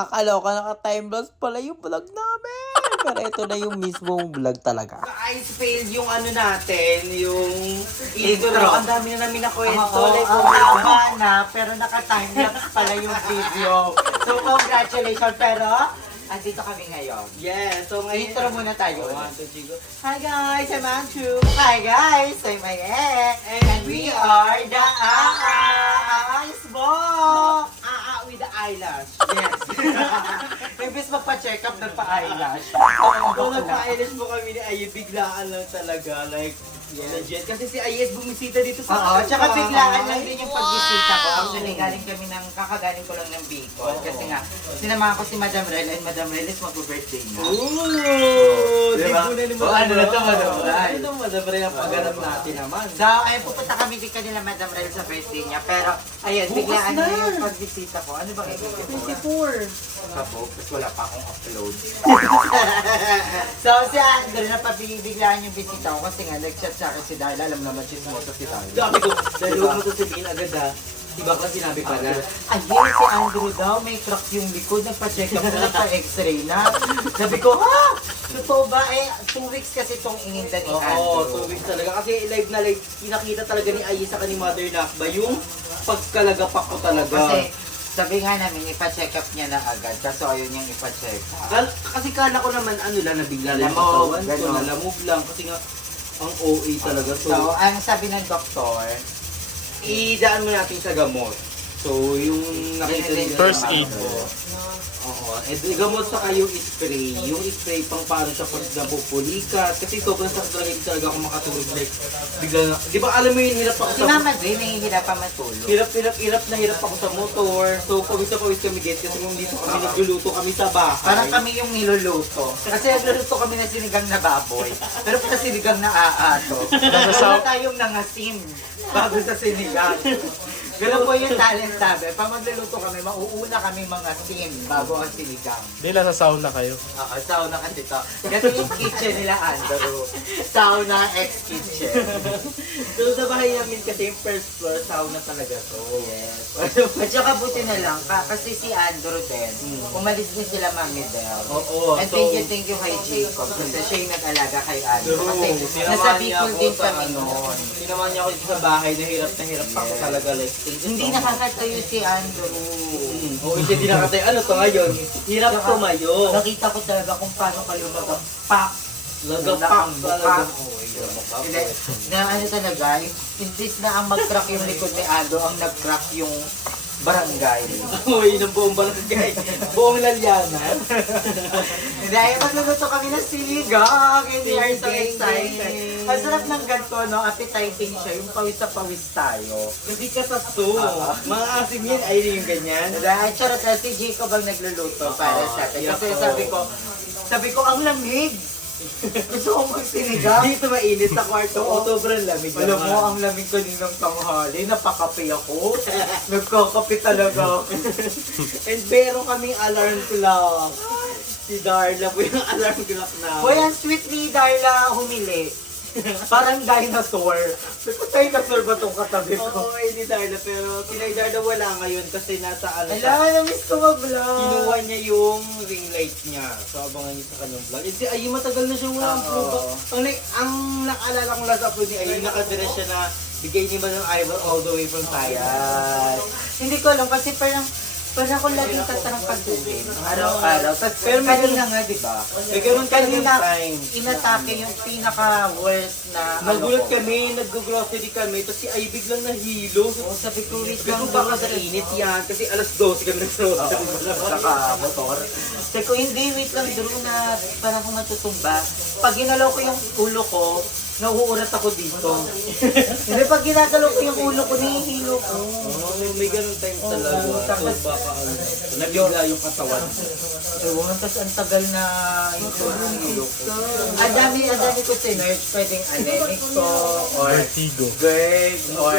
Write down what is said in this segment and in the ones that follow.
Nakakaloka, naka-timeless pala yung vlog namin. Pero ito na yung mismong vlog talaga. Ice fail yung ano natin, yung Intro. Ang dami na namin na kwento. Oo, Like, ang haba na, pero naka-timelapse pala yung video. So, congratulations. Pero, andito kami ngayon. yes, so ngayon. Intro muna tayo. One, two, three, go. Hi guys, I'm Andrew. Hi guys, I'm Maye. And we are the Ice Box. With the eyelash. Yes. Imbis magpa-check up, nagpa-eyelash. Kung nagpa-eyelash mo kami ni Ayed, biglaan lang talaga. Like, legit. Kasi si Ayed bumisita dito sa Oo, tsaka biglaan lang din yung pagbisita ko. Actually, kakagaling ko lang ng Bicol. Kasi nga, sinamahan ko si Madam Rel, and Madam Rel is mag-birthday na. Ooh! Diba? Di mo Oh, ano na to, Madam Rel? Ano to, Madam Rel? Ang pagganap natin naman. So, ayun, pupunta kami din kanila Madam Rel sa birthday niya. Pero, ayun, Bukas biglaan na. na yung pagbisita ko. Ano bang i-24? 24. Kabog, tapos wala pa akong upload. So, si Andrew, napabiglaan yung bisita ko kasi nga, nag-chat sa akin si Darla. Alam naman, chismoso si Darla. Sabi ko, dahil huwag mo sasabihin agad ha. Iba ka sinabi pala. Ayun, si Andrew daw, may crack yung likod. Nagpa-check up na, nagpa-x-ray na. Sabi ko, ha? Totoo ba? 2 weeks kasi itong ininda ni Oo, Andrew. 2 weeks talaga. Kasi live na live, pinakita talaga ni Ayi sa ni Mother Nakba yung pagkalagapak ko talaga. Kasi, sabi nga namin, ipa-check up niya na agad. Kaso ayun yung ipa-check up. Kasi kala ko naman ano lang, nabigla lang yung Lamog, katawan ko, ganun. nalamog lang. Kasi nga, ang OA talaga. So, ang sabi ng doktor, idaan mo natin sa gamot. So, yung nakita nila First na aid. ano, oo. Gamot sa kayo spray. Yung spray pang paano sa pag napupulikat. Kasi sobrang sakit talaga hindi talaga ako makatulog. Like, bigla na, di ba alam mo yung hirap ako si sa Mama Dre, nahihirapan matulog. hirap na hirap ako sa motor. So, pawis na pawis kami guys. Kasi kung dito kami nagluluto kami sa bahay. Parang kami yung niluluto. Kasi nagluluto kami ng sinigang na baboy. Pero pa sinigang na aato. Wala tayong nangasim bago sa sinigang. Ganun po yung talent sabi. Pag magluluto kami, mauuna kami mga sim bago ang sinigang. Hindi, nasa sauna kayo. Sauna kasi to. Kasi yung kitchen nila, Andrew. Sauna ex-kitchen. So, sa bahay namin kasi yung first floor, sauna talaga to. Yes. At saka buti na lang, kasi si Andrew din, umalis din sila Mami Del. Oo. And So, thank you kay Jacob kasi siya yung nag-alaga kay Andrew. True. Kasi Sinamahan nasa niya Bicol ako din sa kami ano, noon. Sinamahan niya ako dito sa bahay, na hirap ako talaga. Like, Hindi nakakatayo si Andrew. Oo, hindi nakatay. Ano to ngayon? Hirap Saka, tumayo. Nakita ko talaga kung paano kayo mag-pack. Lagapak talaga. Hindi, na ano talaga, imbis na ang mag-crack yung likod ni Ado, ang nag-crack yung barangay. Uy, ng buong barangay. Buong lalyanan. Dahil magluluto kami ng sinigang, hindi are so excited. Ang sarap ng ganito, no? Appetizing siya, yung pawis sa pawis tayo. Hindi ka sasto. Mga asim yan, ay yung ganyan. Dahil charot na si Jacob ang nagluluto para sa atin. Kasi sabi ko, ang lamig. Gusto kong magsinigang. Dito mainit sa kwarto ko, sobrang lamig. Alam mo, ang lamig kaninang tanghali, napakape ako. Nagkakape talaga. And pero kaming alarm clock. Si Darla po yung alarm clock na. Hoy, ang sweet ni Darla humili. Parang dinosaur. Dinosaur ba itong katabi ko? Oo, hindi Darla. Pero si Darla wala ngayon kasi nasa ano siya. Ala, namiss ko mag-vlog. Kinuha niya yung ring light niya. So, abangan niyo sa kanyang vlog. Kasi ay matagal na siyang walang Oo. vlog. Ang nakaalala ko last upload ni Ay, nakadress siya na bigay niya ba ng Ivor all the way from Thailand. Hindi ko alam kasi parang ako laging tatarang pagdulin. Araw-araw. Pero Pero kanina nga, di ba? Nagkaroon ka ng Kanina, time. inatake yung pinaka-worst na Nagulat ko. kami, nag-grocery kami, tapos si Ay biglang nahilo. Oh, sabi ko, wait Sabi lang. ko baka sa init yan, kasi alas 12 kami nag-grocery. Saka motor. Sabi ko, hindi, wait lang, Drew, na parang ako matutumba. Pag ginalaw ko yung ulo ko, nauurat ako dito. Hindi, pag ginagalaw ko yung ulo ko, nihihilo ko. May ganun time talaga. Oo, tapos- So baka nabigla yung katawan. Ewan, tapos ang tagal na yung hilo ko. Ang dami ko sinerge, pwedeng anemic ko, or Vertigo. GERD, or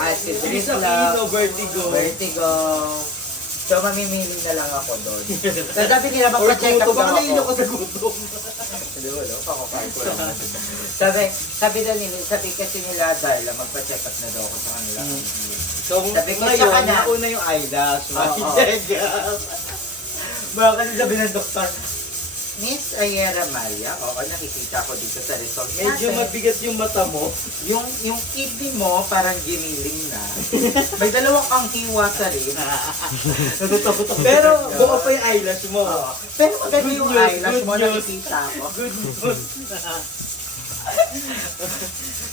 acid Bilis ang reflux, ino, vertigo. vertigo. So, mamimili na lang ako doon. So, sabi nila, Or magpa-check up gutom. Baka daw nahilo ako. ka sa gutom. Hindi mo, no? Pakakain ko lang. sabi daw nila, sabi kasi nila, Darla, magpa-check up na daw ako sa kanila. So Sabi ko, ngayon, tsaka na. nauna yung eyelash. Oo. Baka kasi sabi ng doktor, Miss Ayera Maria, oo, nakikita ko dito sa result Medyo natin. mabigat yung mata mo. Yung kidney mo parang giniling na. May dalawang kang hiwa sa rin. Pero buo pa yung eyelash mo. Oo. Pero maganda Good yung news, eyelash good mo, news. nakikita ko. Good news.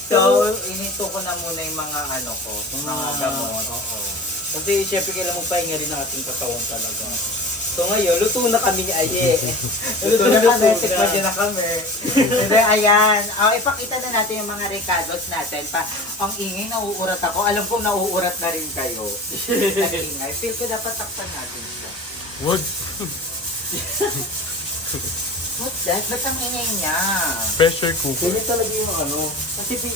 So, inito ko na muna yung mga ano ko, mga gamot. Oo. Kasi syempre kailangan mo pahinga rin ang ating katawan talaga. So ngayon, luto na kami ni Aye. Ito na kami, tikman din na kami. Hindi, ayan. Ipakita na natin yung mga recados natin. Ang ingay, nauurat ako. Alam ko, nauurat na rin kayo. Ang ingay. Feel ko dapat takpan natin siya. Wag. What's that? Ba't ang ingay niya? Pressure cooker. Ganyan talaga yung ano. Kasi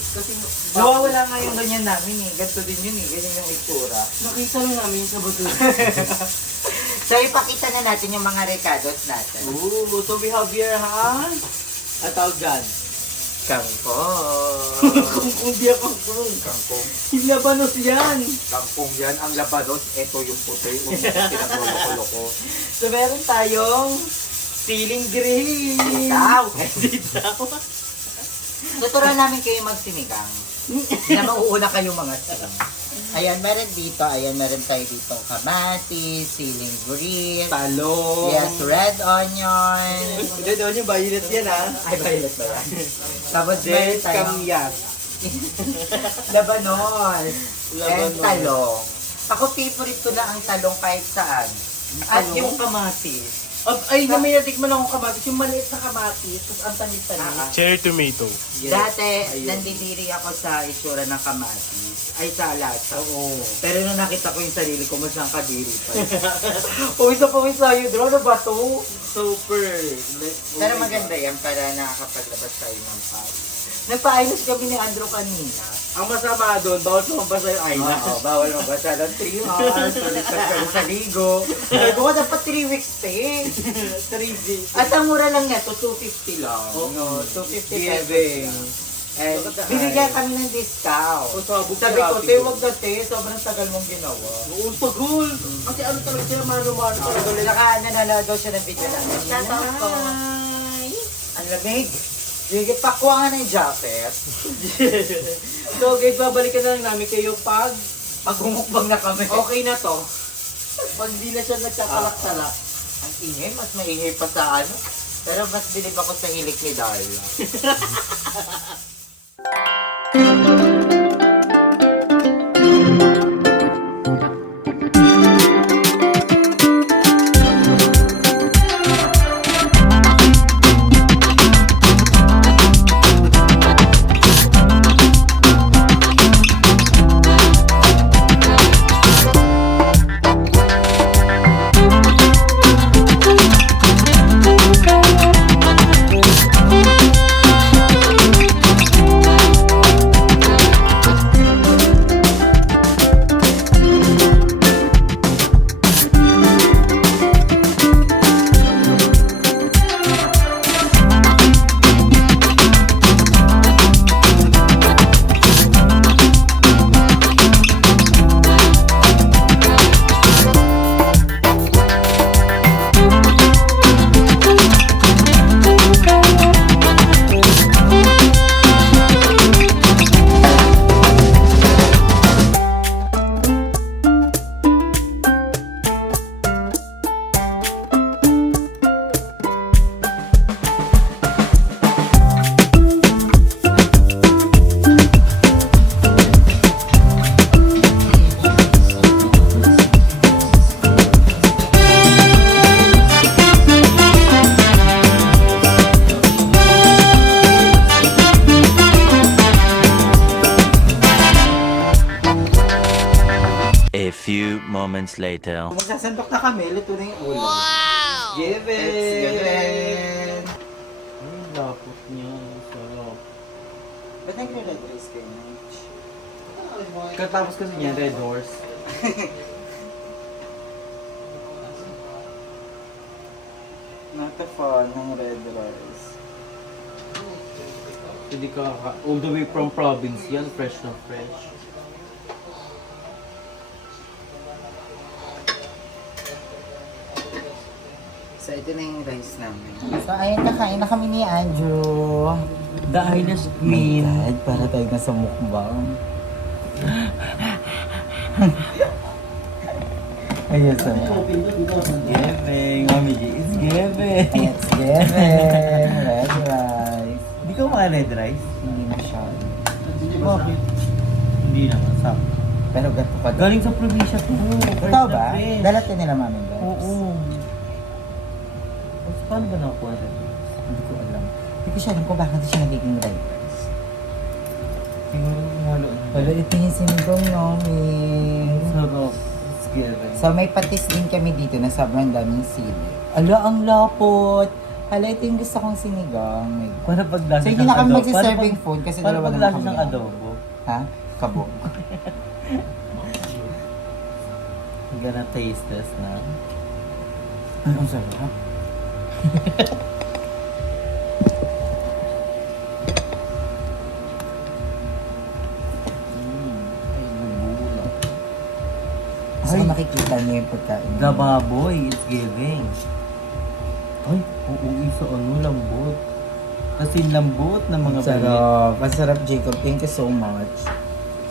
Nawawala nga yung ganyan namin eh. Ganito din yun eh. Ganyan yung itsura. nakita lang namin sa bato. So, ipakita na natin yung mga recados natin. Ooh, so we have here, ha? At tawag dyan. Kangkong. Kung di ako kung. Kangkong. Labanos yan. Kangkong yan. Ang labanos, ito yung puti. Yung pinaguloko-loko. So meron tayong ceiling grill. Ikaw! Ditaw. Tuturuan namin kayo magsinigang. Na mauuna kayo mga siling. Ayan, meron dito. Ayan, meron tayo dito kamatis, siling grill. Talong. Yes, red onion. Hindi daw yung violet yan, ha? Ay, violet ba yan? Tapos meron Then, tayong kamyas. labanos. And Labanos. talong. Ako, favorite ko lang ang talong kahit saan. At Talong? yung kamatis. Ay, na may natikman akong kamatis. Yung maliit na kamatis. Tapos ang tanis-tanis. Cherry tomato. Yes. Dati, Ayun. nandidiri ako sa itsura ng kamatis. Ay, sa lasa. Oo. Pero nung nakita ko yung sarili ko, mas ang kadiri pa. Pawis na pawis tayo, draw na ba to? Super. Pero maganda yan para nakakapaglabas tayo ng pawis. Nagpa-eyelash kami ni Andrew kanina. Ang masama doon, bawal sumabasa yung eyelash. Oo, bawal magbasa ng 3 hours, tulitas kami sa ligo. Sabi ko, dapat 3 weeks eh. 3D. At ang mura lang niya, to 250 lang. Oo. No, 250 Giving. And Bakit binigyan ay? kami ng discount. O, sabog Sabi ko, grabe te, ko. wag na te, sobrang tagal mong ginawa. Oo, pagul. Kasi ano talaga sila, mano-mano talaga. Saka nananood daw siya ng video namin. Shoutout ko. Ang lamig. Sige, pakuha nga ng jacket. So guys, babalikan na lang namin kayo pag Magmumukbang na kami. okay na to. Pag di na siya nagkakalak-salak. Ang ingay, mas maingay pa sa ano. Pero mas bilib ako sa hilik ni Darla. A few moments later. Kung magsasandok na kami, luto na yung ulo. Given! Let's given! Ay, lapot niya. Sarap. Ba't nagre-red rice kayo, Mitch? Katapos kasi niya, Red Horse. Not a fan ng red rice. Hindi ka all the way from province yan, fresh na fresh. So, ito na yung rice namin. So, ayun, kakain na kami ni Andrew. The eyeless queen. God, para tayo na sa mukbang. Ayun, so. Giving. Mami G is giving. It's given. Red rice. Hindi ka mga red rice? Hindi na siya. Bakit? Hindi naman. Sakto. Pero gato pa. Galing sa probinsya to. Ito ba? Dalat nila mami guys. Oo. Tapos paano ba nakuha red rice? Hindi ko alam. Hindi ko siya alam kung bakit siya nagiging red rice. Siguro malo. Wala, ito yung sinigong namin. Sarap. It's giving. So may patis din kami dito na sobrang daming sili. Ala, ang lapot! Hala, ito yung gusto kong sinigang. My God. Para paglasa So hindi na kami magsiserving food kasi para dalawa naman paglasa kami. ng adobo. Ha? Kabog. I'm gonna taste this na. Ang sarap. Ay, nabula. Saka Ay. makikita niyo yung pagkain. The baboy, it's giving. Ay, oo, isa ano, lambot. Kasi lambot ng mga balik. Sarap. Masarap, Jacob. Thank you so much.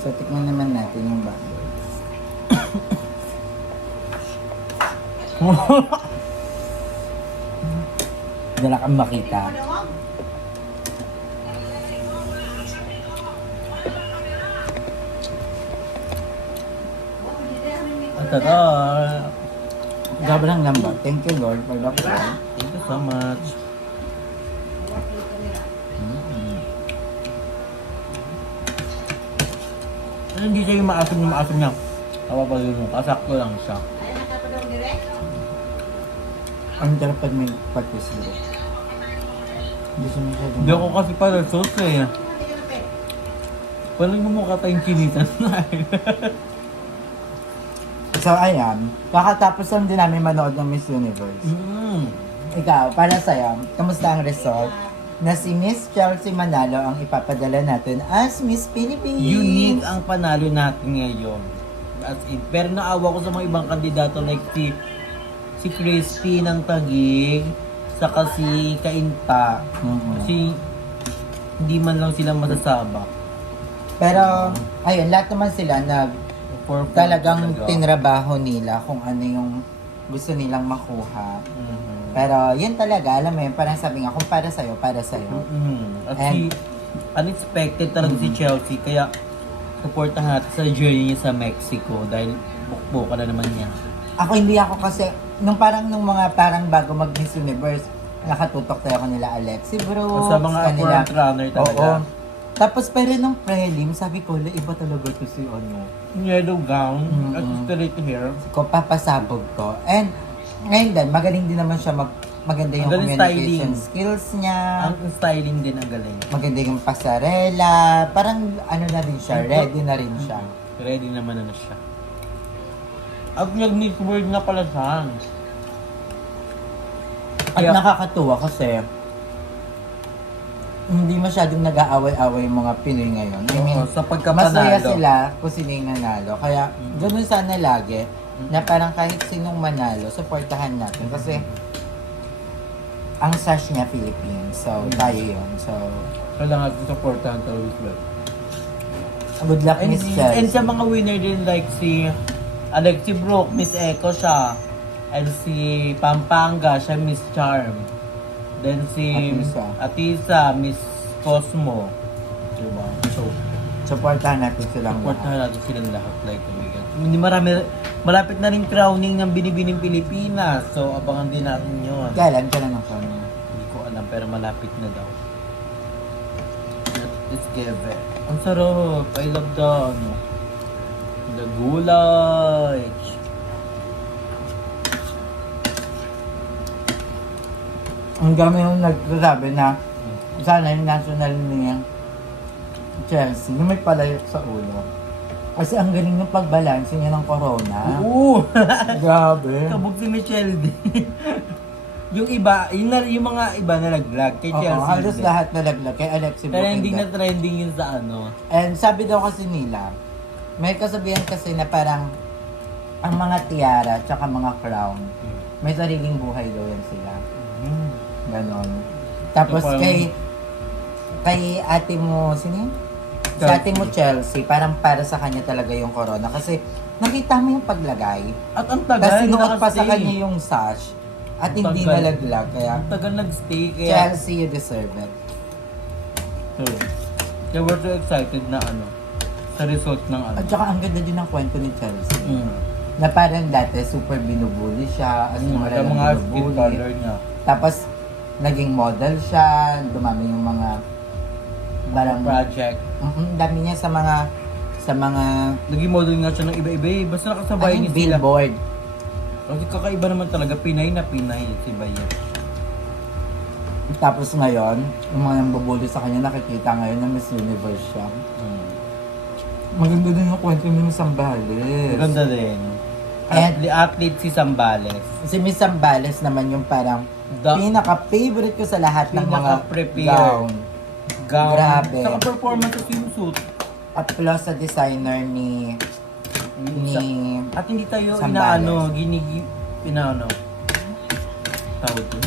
So, tikman naman natin yung baboy. Dala kang makita. Tada! Gabrang lambot. Thank you, Lord, for the food. Thank you so much. Hindi siya yung maasim niya. Kapapagin mo, kasakto lang siya. Ang sarap pag may patis dito. Hindi siya masyadong... Hindi ako kasi para sauce eh. Parang mumukha tayong chinitas na So, ayan. Kakatapos lang din namin manood ng Miss Universe. Ikaw, para sa'yo, kamusta ang result? Na si Miss Chelsea Manalo ang ipapadala natin as Miss Philippines. Unique ang panalo natin ngayon. As in, pero naawa ko sa mga ibang kandidato like si Christy ng Taguig, saka si Kainta. Kasi hindi man lang sila masasabak. Pero, ayun, lahat naman sila talagang talaga. tinrabaho nila kung ano yung gusto nilang makuha. Mhm. Pero, yun talaga, alam mo yun, parang sabi nga, kung para sa'yo, para sa'yo. At And- unexpected talaga si Chelsea, kaya supportahan natin sa journey niya sa Mexico dahil bukbukan na naman niya. Ako hindi ako kasi, nung mga parang bago mag Miss Universe, nakatutok tayo kanila Alexi Brooks, Sa mga kanila. front runner talaga. Oo. Tapos pero nung prelim, sabi ko, iba talaga to si ano. Yellow gown, Mm-mm. at straight hair. Ko papasabog to. And ngayon din, magaling din naman siya maganda yung Magaling communication styling. skills niya. Ang styling din ang galing. Maganda yung pasarela. Parang ano na din siya, ready na rin siya. Ready naman na siya. At nag-Miss World na pala siya. At Kaya- nakakatuwa kasi hindi masyadong nag-aaway-away yung mga Pinoy ngayon. I mean, Oo, sa masaya pagkapanalo. sila kung sino yung nanalo. Kaya ganun sana lagi na parang kahit sinong manalo, supportahan natin. Kasi ang sash niya Philippines. So, tayo yun. So, Kailangan natin supportahan talaga sila. good luck, And, Miss and sa Chelsea. mga winner din like si Alexi Brooke, Miss Echo siya. And si Pampanga, siya Miss Charm. Then si Atisa. Atisa, Miss Cosmo. Diba? So, Supportahan natin silang lahat. supportahan natin silang lahat. Like, hindi malapit na rin crowning ng Binibining Pilipinas. So, abangan din natin yun. Kailan ka na ng kami? Hindi ko alam, pero malapit na daw. Let's give it. Ang sarap. I love the gulay. Ang dami yung nagsasabi na sana yung national niya Chelsea, yung may palayok sa ulo. Kasi ang galing ng pagbalanse niya ng corona. Oo! Grabe. Kabog si Michelle din. Yung iba, yung mga iba na naglag kay Oo, Chelsea. halos din. lahat nalaglag kay Alexi Pero hindi Bukinda. na trending yun sa ano. And sabi daw kasi nila, may kasabihan kasi na parang ang mga tiara tsaka mga crown, may sariling buhay daw yan sila. Ganon. Tapos So, parang- kay ate mo, sino yun? Sa ate mo Chelsea, parang para sa kanya talaga yung corona. Kasi nakita mo yung paglagay. At ang tagal, Tapos sinuot pa sa nakastay. kanya yung sash. At Ang hindi tagal. nalaglag. Kaya, Ang tagal nag-stay, kaya... Chelsea, you deserve it. Kaya we're so excited na ano, sa result ng ano. At saka ang ganda din ng kwento ni Chelsea. Mm. Na parang dati super binubuli siya. As Yung wala mga lang skin color niya. Tapos, naging model siya. Dumami yung mga parang Project. dami niya sa mga Naging model nga siya ng iba-iba eh. Basta nakasabay ni sila. billboard. Kasi kakaiba naman talaga. Pinay na Pinay si Bayet. Tapos ngayon, yung mga nambubuli sa kanya, nakikita ngayon na Miss Universe siya. Maganda din yung kwento ni Miss Zambales. Maganda din. And- Athlete si Zambales. Si Miss Zambales naman yung parang pinaka-favorite ko sa lahat ng mga Pinaka-prepare. gown. Gown. Grabe. Saka performance sa swimsuit. At plus sa designer ni At hindi tayo Zambales. inaano. Tawag doon.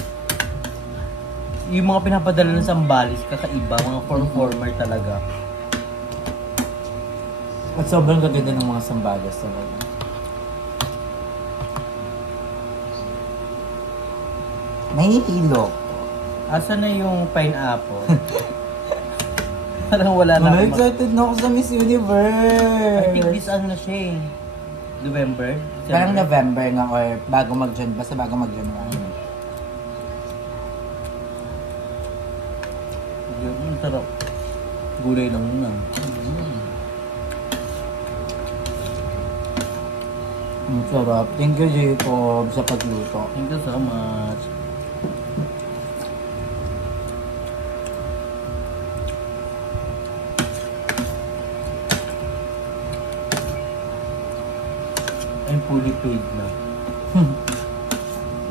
Yung mga pinapadala ng Zambales, kakaiba, mga performer talaga. at sobrang gaganda ng mga Zambales talaga. Nahihilo. Asa na yung pineapple? Parang wala na. Ano, excited na ako sa Miss Universe. I think this ano na siya eh. November? Parang December? November nga or bago mag-Jan, basta bago mag-January. Ang sarap. Gulay lang yun ah. Ang sarap. Thank you, Jacob, sa pagluto. Thank you so much. I'm fully paid na.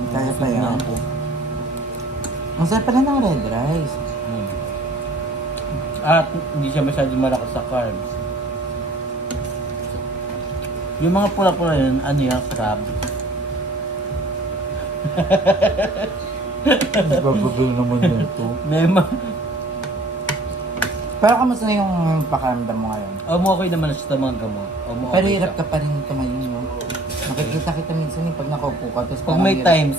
Kaya pa Busog na yan. ako. Ang sarap pala ng red rice. At hindi siya masyadong malakas sa carbs. Yung mga pula-pula yun, ano yan, crab. Babagol naman nito. Mema. Pero kamusta na yung pakaramdam mo ngayon? Okay naman na siya sa mga gamot. Pero hirap ka pa rin tumayo, no? Nakikita kita minsan eh, pag nakaupo ka, tapos Pag may times,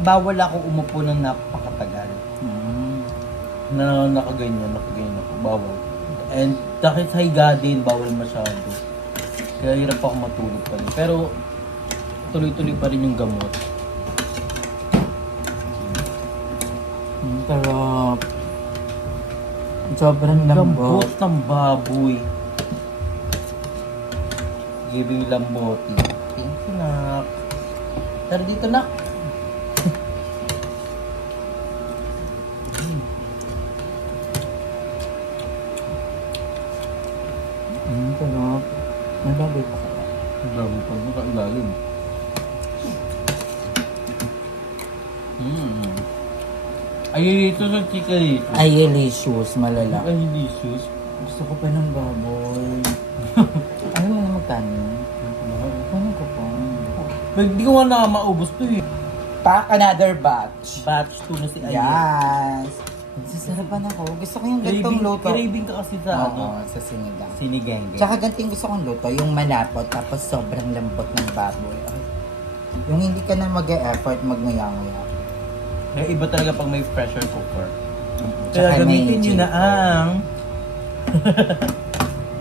bawal ako umupo ng napakatagal. Na nakaganyan ako, bawal. And dahil sa higa din, bawal masyado. Kaya hirap ako matulog pa rin. Pero tuloy-tuloy pa rin yung gamot. Sarap. Sobrang lambot. Lambot ng baboy. Giving lamboti. Thank you, nak. Tara dito, nak. Sarap. Nababay pa kaya. Grabe pa mo kailalim. Ay, ito sa chika dito. Ay, delicious, malala. Ay, hindi sus. Gusto ko pa ng baboy. Ayaw mo na magtanim. Ano ko pa? Hindi ko nga na maubos to eh. Pack another batch. Batch 2 na si Aye. Yes. Nagsasarapan ako. Gusto ko yung gantong luto. Craving ka kasi sa Oo, ano. sa sinigang. Sinigang. Tsaka ganting gusto kong luto, yung malapot tapos sobrang lambot ng baboy. Ay, yung hindi ka na mag-e-effort magnuyang-nguya. Kaya iba talaga pag may pressure cooker. Tsaka Kaya gamitin may nyo na chicken. ang...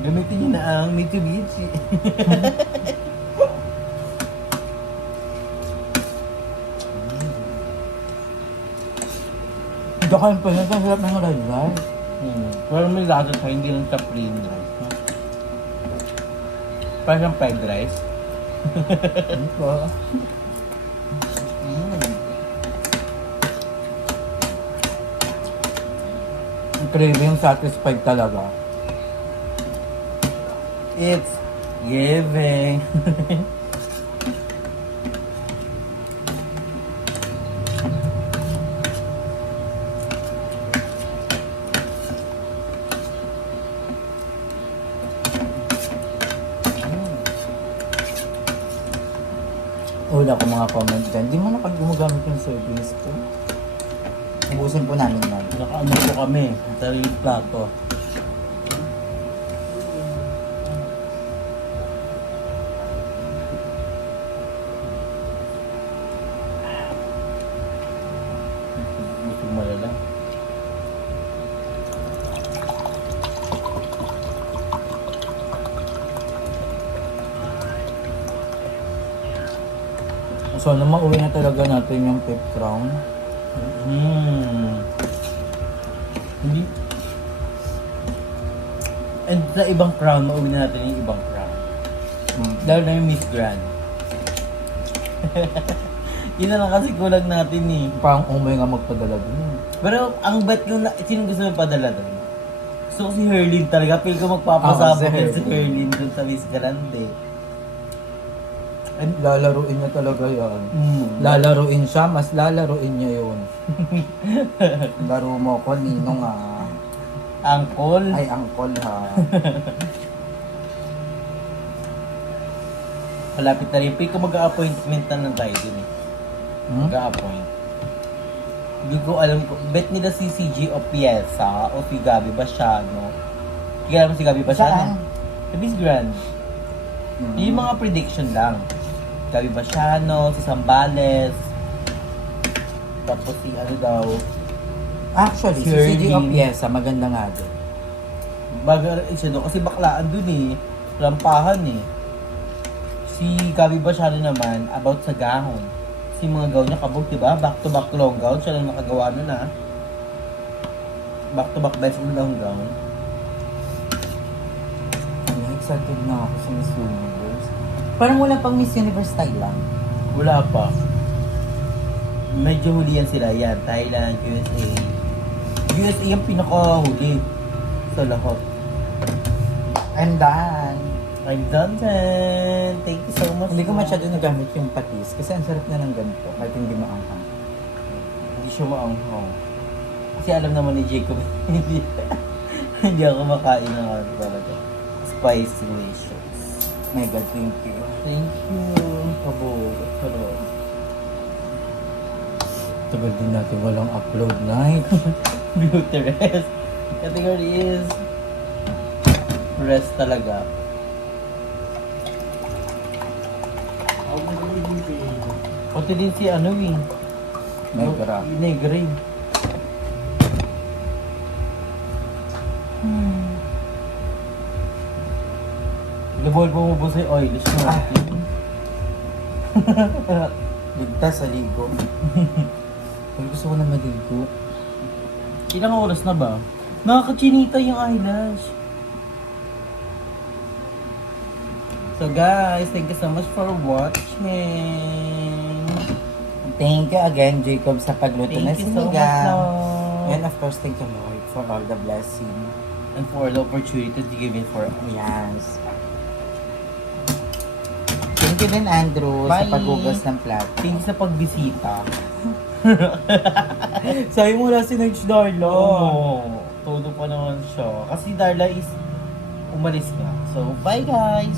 gamitin nyo na ang Mitsubishi. Hindi ko yung pala, ang sarap ng red rice. Pero may lasa sa hindi lang sa plain rice. No? Parang siyang fried rice. Ano po? Ang craving satisfied talaga. It's giving. Wala ko mga comment dyan. Di mo na pag gumagamit yung service ko. Ubusin po namin yan. Nakaano po kami. Sarili plato. Busog malala. So, mauwi na talaga natin yung Pip Crown. Hindi. And sa ibang crown, mauwi na natin yung ibang crown. Lalo na yung Miss Grand. Yun na lang kasi kulang natin eh. Parang umay nga magpadala dun. Pero ang bet ko na, sino gusto mo padala doon? Gusto ko si Herlin talaga. Feel ko magpapasabot si si Herlin doon sa Miss Grand eh. And lalaruin niya talaga yan. Mm. Lalaruin siya, mas lalaruin niya yun. Laro mo ko, ninong ah. Angkol. Ay, angkol ha. Malapit na rin. Feel ko mag-appointment na lang tayo din eh. Mag-appoint. Hindi ko alam ko. Bet nila si CG o Piesa o si Gabi Basiano. Kaya naman si Gabi Basiano. Saan? Sa Miss Grand. Yung mga prediction lang. Gabi Basiano, si Sambales. Tapos si ano daw. Actually, si Shirley. CD of Piesa, maganda nga din. Baga siya doon. Kasi baklaan dun eh. Lampahan eh. Si Gabi Basiano naman, about sa gahon. Kasi mga gown niya kabog, diba? Back to back long gown. Siya lang nakagawa nun ah. Back to back best long gown. Excited na ako sa Miss Universe. Parang wala pang Miss Universe Thailand. Wala pa. Medyo hulihan sila yan. Thailand, USA. USA yung pinaka-huli sa lahat. I'm done. I'm done then. Thank you so much. Hindi ko masyado nagamit yung patis kasi ang sarap na ng ganito kahit hindi maanghang. Hindi siya maanghang. Kasi alam naman ni Jacob, hindi ako makain ng ano talaga. Spicy delicious. My God, thank you. Thank you. Abo, sarap. Tagal din natin walang upload night. Beauty rest. Category is rest talaga. Pati din si ano eh. Negra. Negra eh. Lubol po mo po sa oilish natin. Ligtas sa ligo. Pag gusto ko na maligo. Ilang oras na ba? Nakakachinita yung eyelash. So guys, thank you so much for watching. Thank you again, Jacob, sa pagluto na Thank you so much, sinigang. Lord. And of course, thank you, Lord, for all the blessing. And for the opportunity to give it for us. Yes. Thank you din, Andrew, Bye. sa paghugas ng plato. Thank you sa pagbisita. Sabi mo na si Nudge Darla. Oo. Todo pa naman siya. Kasi Darla is umalis nga. So, bye guys!